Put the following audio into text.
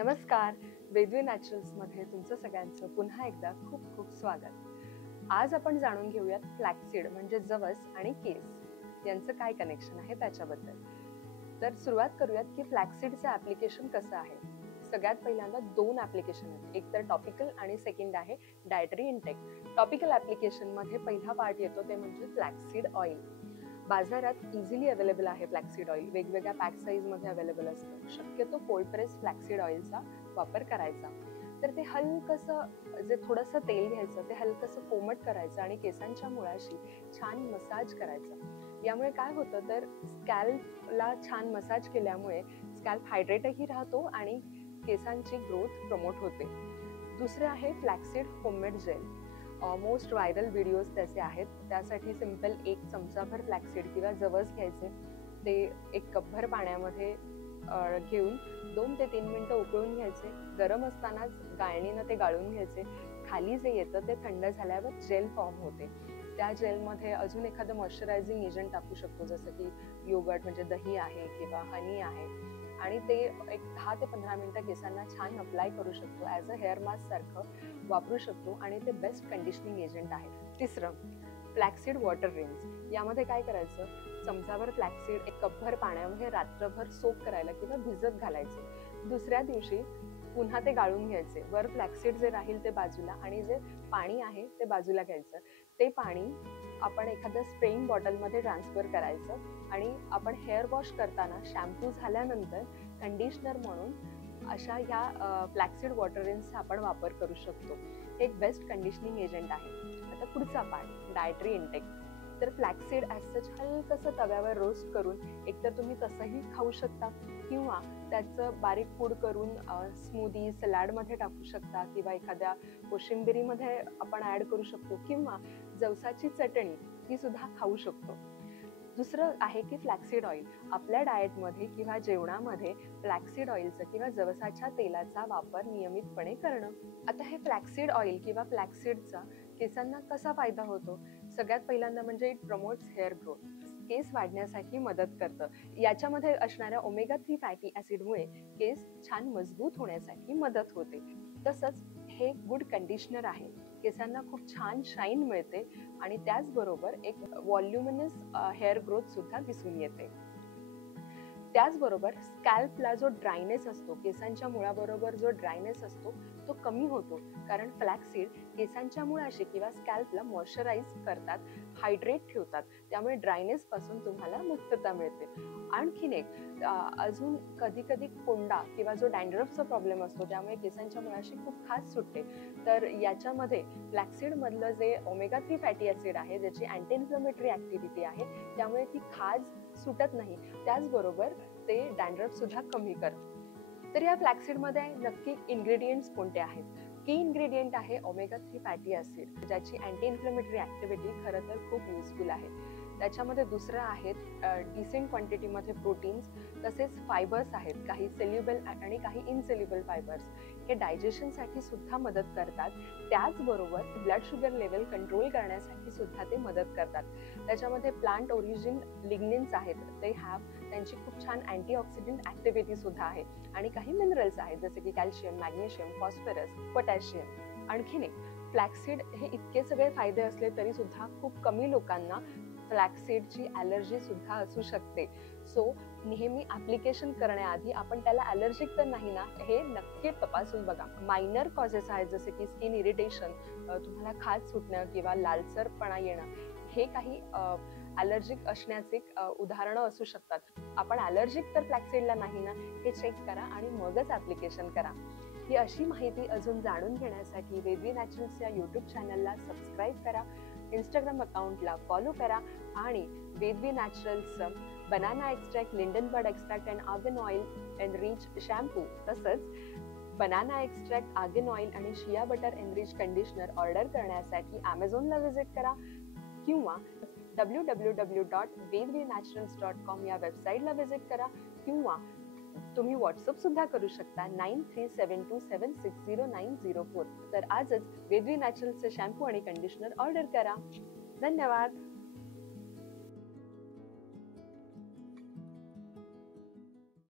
नमस्कार. वेदवी नॅचरल्समध्ये तुमचं सगळ्यांचं पुन्हा एकदा खूप खूप स्वागत. आज आपण जाणून घेऊयात फ्लॅक्सीड म्हणजे जवस आणि केस यांचं काय कनेक्शन आहे त्याच्याबद्दल. तर सुरुवात करूयात की फ्लॅक्सीडचं ऍप्लिकेशन कसं आहे. सगळ्यात पहिल्यांदा दोन ऍप्लिकेशन आहेत, एक तर टॉपिकल आणि सेकंड आहे डायटरी इनटेक. टॉपिकल ऍप्लिकेशन मध्ये पहिला पार्ट येतो ते म्हणजे फ्लॅक्सीड ऑइल. बाजारात इझिली अवेलेबल आहे फ्लॅक्सीड ऑइल, वेगवेगळ्या पॅक साईज मध्ये अवेलेबल असतं. शक्यतो कोल्ड प्रेस फ्लॅक्सीड ऑइलचा वापर करायचा. तर ते हलकसं जे थोडंसं तेल घ्यायचं, ते हलकसं कोमट करायचं आणि केसांच्या मुळाशी छान मसाज करायचा. यामुळे काय होतं तर स्कॅल्पला छान मसाज केल्यामुळे स्कॅल्प हायड्रेटही राहतो आणि केसांची ग्रोथ प्रमोट होते. दुसरे आहे flaxseed homemade gel. Most viral videos त्याचे आहेत. त्यासाठी सिंपल 1 चमचाभर फ्लॅक्सीड किंवा जवस घ्यायचे, ते 1 कपभर पाण्यामध्ये घेऊन 2 ते 3 मिनिटं उकळून घ्यायचे. गरम असतानाच गाळणीनं ते गाळून घ्यायचे. खाली जे येतं ते थंड झाल्यावर जेल फॉर्म होते. त्या जेलमध्ये अजून एखादं मॉइश्चरायझिंग एजंट टाकू शकतो, जसं की योगर्ट म्हणजे दही आहे किंवा हनी आहे, आणि ते एक 10 ते 15 मिनिटं केसांना छान अप्लाय करू शकतो. ॲज अ हेअर मास्क सारखं वापरू शकतो आणि ते बेस्ट कंडिशनिंग एजंट आहे. तिसरं फ्लॅक्सीड वॉटर रिन्स. यामध्ये काय करायचं, चमचाभर फ्लॅक्सीड 1 कपभर पाण्यामध्ये रात्रभर सोक करायला किंवा भिजत घालायचे. दुसऱ्या दिवशी पुन्हा ते गाळून घ्यायचे. वर फ्लॅक्सीड जे राहील ते बाजूला आणि जे पाणी आहे ते बाजूला घ्यायचं. ते पाणी आपण एखाद्या स्प्रेइंग बॉटलमध्ये ट्रान्सफर करायचं आणि आपण हेअर वॉश करताना शॅम्पू झाल्यानंतर कंडिशनर म्हणून अशा ह्या फ्लॅक्सीड वॉटर रिन्सचा आपण वापर करू शकतो. एक बेस्ट कंडिशनिंग एजंट आहे. आता पुढचा पार्ट डायटरी इनटेक. तर फ्लॅक्सीड ॲज सच हलकसं तव्यावर रोस्ट करून एकतर तुम्ही तसंही खाऊ शकता किंवा त्याचं बारीक पूड करून स्मूदी सलाडमध्ये टाकू शकता किंवा एखाद्या कोशिंबिरीमध्ये आपण ॲड करू शकतो किंवा जवसाची चटणी ही सुद्धा खाऊ शकतो. दुसरं आहे की फ्लॅक्सीड ऑइल. आपल्या डाएटमध्ये किंवा जेवणामध्ये फ्लॅक्सीड ऑइलचं किंवा जवसाच्या तेलाचा वापर नियमितपणे करणं. आता हे फ्लॅक्सीड ऑइल किंवा फ्लॅक्सीडचा केसांना कसा फायदा होतो. सगळ्यात पहिल्यांदा म्हणजे इट प्रमोट्स हेअर ग्रोथ. केस वाढण्यासाठी मदत करतं. याच्यामध्ये असणाऱ्या ओमेगा 3 फॅटी ॲसिडमुळे केस छान मजबूत होण्यासाठी मदत होते. तसंच हे गुड कंडिशनर आहे. केसांना खूप छान शाईन मिळते आणि त्याचबरोबर एक व्हॉल्युमिनस हेअर ग्रोथ सुद्धा दिसून येते. त्याचबरोबर स्कॅल्पला जो ड्रायनेस असतो, केसांच्या मुळाबरोबर जो ड्रायनेस असतो तो कमी होतो, कारण फ्लॅक्सीड केसांच्या मुळाशी किंवा स्कॅल्पला मॉइश्चराईज करतात, हायड्रेट ठेवतात. त्यामुळे ड्रायनेस पासून तुम्हाला मुक्तता मिळते. आणखीन एक अजून कधी कधी कोंडा किंवा जो डॅन्ड्रफचा प्रॉब्लेम असतो, त्यामुळे केसांच्या मुळाशी खूप खाज सुटते. तर याच्यामध्ये फ्लॅक्सीड मधलं जे ओमेगा 3 फॅटी ॲसिड आहे, ज्याची अँटी इन्फ्लेमेटरी ऍक्टिव्हिटी आहे, त्यामुळे ती खाज सुटत नाही. त्याचबरोबर ते डॅन्ड्रफ सुद्धा कमी करतं. तर या फ्लॅक्सीड मध्ये नक्की इन्ग्रेडियंट्स कोणते आहेत. की इन्ग्रेडियंट आहे ओमेगा 3 फॅटी ॲसिड, ज्याची अँटी इन्फ्लेमेटरी ऍक्टिव्हिटी खरं तर खूप युजफुल आहे. त्याच्यामध्ये दुसरं आहेत डिसेंट क्वांटिटीमध्ये प्रोटीन्स, तसेच फायबर्स आहेत, काही सेल्युबल आणि काही इनसेल्युबल फायबर्स. हे डायजेशनसाठी सुद्धा मदत करतात. त्याचबरोबर ब्लड शुगर लेवल कंट्रोल करण्यासाठी सुद्धा ते मदत करतात. त्याच्यामध्ये प्लांट ओरिजिन लिग्निन्स आहेत, ते त्यांची खूप छान अँटीऑक्सिडंट ऍक्टिव्हिटी सुद्धा आहे. आणि काही मिनरल्स आहेत, जसे की कॅल्शियम, मॅग्नेशियम, फॉस्फरस, पोटॅशियम. आणखीन एक फ्लॅक्सीड हे इतके सगळे फायदे असले तरी सुद्धा खूप कमी लोकांना फ्लॅक्सीडची ॲलर्जी सुद्धा असू शकते. सो नेहमी ऍप्लिकेशन करण्याआधी आपण त्याला ॲलर्जिक तर नाही ना, हे नक्की तपासून बघा. मायनर कॉजेस आहेत, जसे की स्किन इरिटेशन, तुम्हाला खाज सुटणं किंवा लालसरपणा येणं, हे काही ॲलर्जिक असण्याचे उदाहरणं असू शकतात. आपण ॲलर्जिक तर फ्लॅक्सीडला नाही ना, हे चेक करा आणि मगच ऍप्लिकेशन करा. ही अशी माहिती अजून जाणून घेण्यासाठी वेदवी नॅचरल्स या यूट्यूब चॅनलला सबस्क्राईब करा, इंस्टाग्राम अकाउंटला फॉलो करा आणि वेदवी नॅचरल्सचं banana extract, linden bud extract and argan oil enrich shampoo, तसंच बनाना एक्स्ट्रॅक्ट, आर्गन ऑइल आणि shea butter enrich conditioner order करण्यासाठी ॲमेझॉनला व्हिजिट करा किंवा www.vedvnaturals.com या वेबसाईटला व्हिजिट करा किंवा तुम्ही व्हॉट्सअप सुद्धा करू शकता 9372760904. तर आजच वेदवी नॅचरल्सचे शॅम्पू आणि कंडिशनर ऑर्डर करा. धन्यवाद.